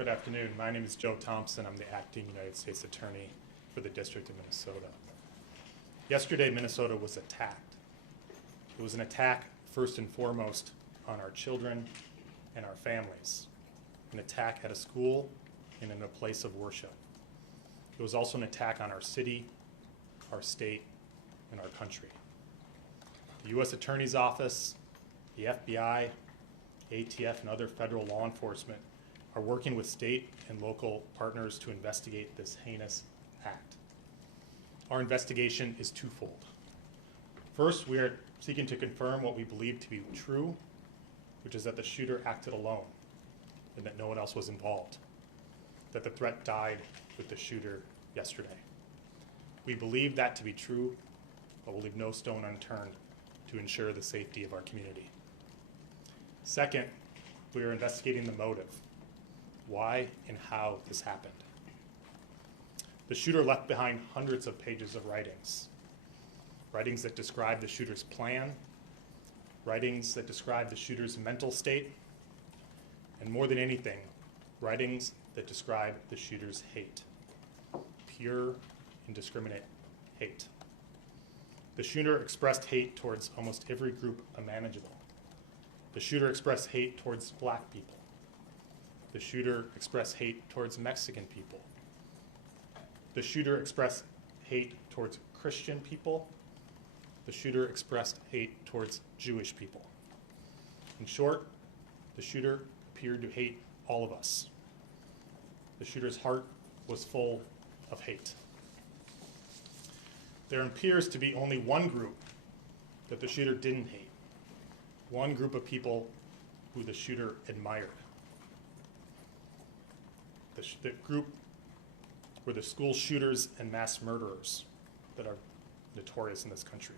Good afternoon. My name is Joe Thompson. I'm the acting United States Attorney for the District of Minnesota. Yesterday, Minnesota was attacked. It was an attack, first and foremost, on our children and our families. An attack at a school and in a place of worship. It was also an attack on our city, our state, and our country. The U.S. Attorney's Office, the FBI, ATF, and other federal law enforcement are working with state and local partners to investigate this heinous act. Our investigation is twofold. First, we are seeking to confirm what we believe to be true, which is that the shooter acted alone and that no one else was involved, that the threat died with the shooter yesterday. We believe that to be true, but we'll leave no stone unturned to ensure the safety of our community. Second, we are investigating the motive, why and how this happened. The shooter left behind hundreds of pages of writings that describe the shooter's plan, writings that describe the shooter's mental state, and more than anything, writings that describe the shooter's hate, pure, indiscriminate hate. The shooter expressed hate towards almost every group imaginable. The shooter expressed hate towards black people. The shooter expressed hate towards Mexican people. The shooter expressed hate towards Christian people. The shooter expressed hate towards Jewish people. In short, the shooter appeared to hate all of us. The shooter's heart was full of hate. There appears to be only one group that the shooter didn't hate, one group of people who the shooter admired. The group were the school shooters and mass murderers that are notorious in this country.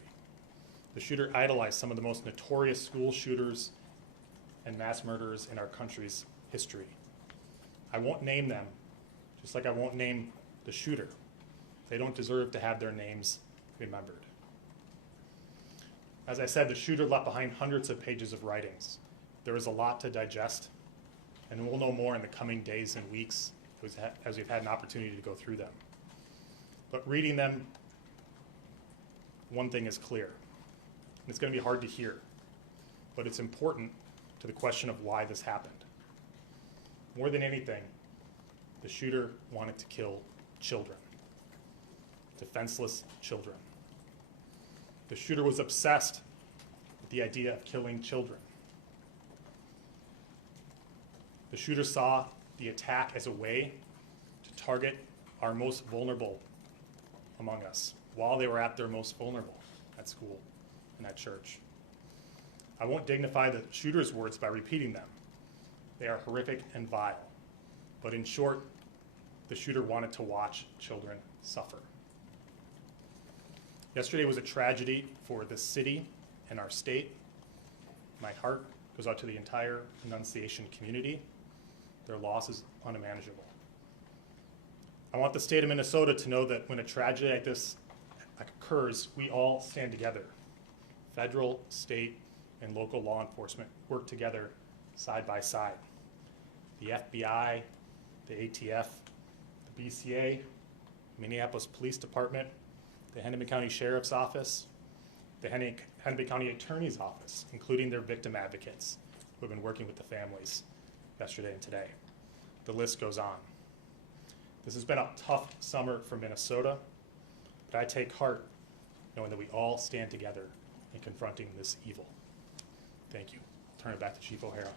The shooter idolized some of the most notorious school shooters and mass murderers in our country's history. I won't name them, just like I won't name the shooter. They don't deserve to have their names remembered. As I said, the shooter left behind hundreds of pages of writings. There is a lot to digest, and we'll know more in the coming days and weeks as we've had an opportunity to go through them. But reading them, one thing is clear. And it's going to be hard to hear, but it's important to the question of why this happened. More than anything, the shooter wanted to kill children, defenseless children. The shooter was obsessed with the idea of killing children. The shooter saw the attack as a way to target our most vulnerable among us while they were at their most vulnerable at school and at church. I won't dignify the shooter's words by repeating them. They are horrific and vile. But in short, the shooter wanted to watch children suffer. Yesterday was a tragedy for the city and our state. My heart goes out to the entire Annunciation community. Their loss is unimaginable. I want the state of Minnesota to know that when a tragedy like this occurs, we all stand together. Federal, state, and local law enforcement work together side by side. The FBI, the ATF, the BCA, Minneapolis Police Department, the Hennepin County Sheriff's Office, the Hennepin County Attorney's Office, including their victim advocates who have been working with the families yesterday and today. The list goes on. This has been a tough summer for Minnesota, but I take heart knowing that we all stand together in confronting this evil. Thank you. I'll turn it back to Chief O'Hara.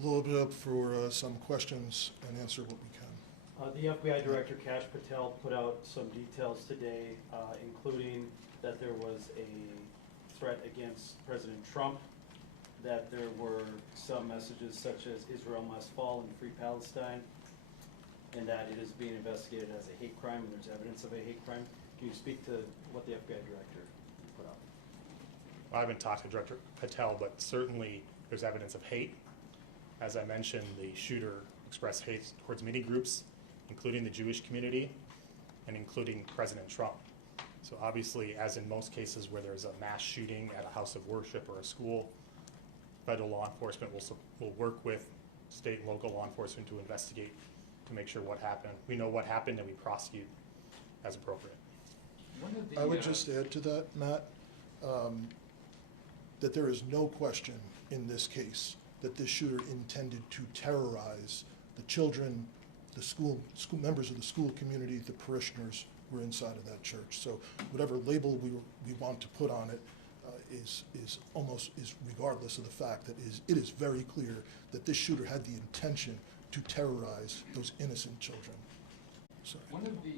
Load it up for some questions and answer what we can. The FBI Director, Kash Patel, put out some details today, including that there was a threat against President Trump, that there were some messages such as Israel must fall and free Palestine, and that it is being investigated as a hate crime, and there's evidence of a hate crime. Can you speak to what the FBI Director put out? Well, I haven't talked to Director Patel, but certainly there's evidence of hate. As I mentioned, the shooter expressed hate towards many groups, including the Jewish community and including President Trump. So obviously, as in most cases where there's a mass shooting at a house of worship or a school, federal law enforcement will work with state and local law enforcement to investigate, to make sure what happened. We know what happened and we prosecute as appropriate. I would just add to that, Matt, that there is no question in this case that this shooter intended to terrorize the children, the school members of the school community, the parishioners who were inside of that church. So whatever label we want to put on it is regardless of the fact that it is very clear that this shooter had the intention to terrorize those innocent children. Sorry. One of the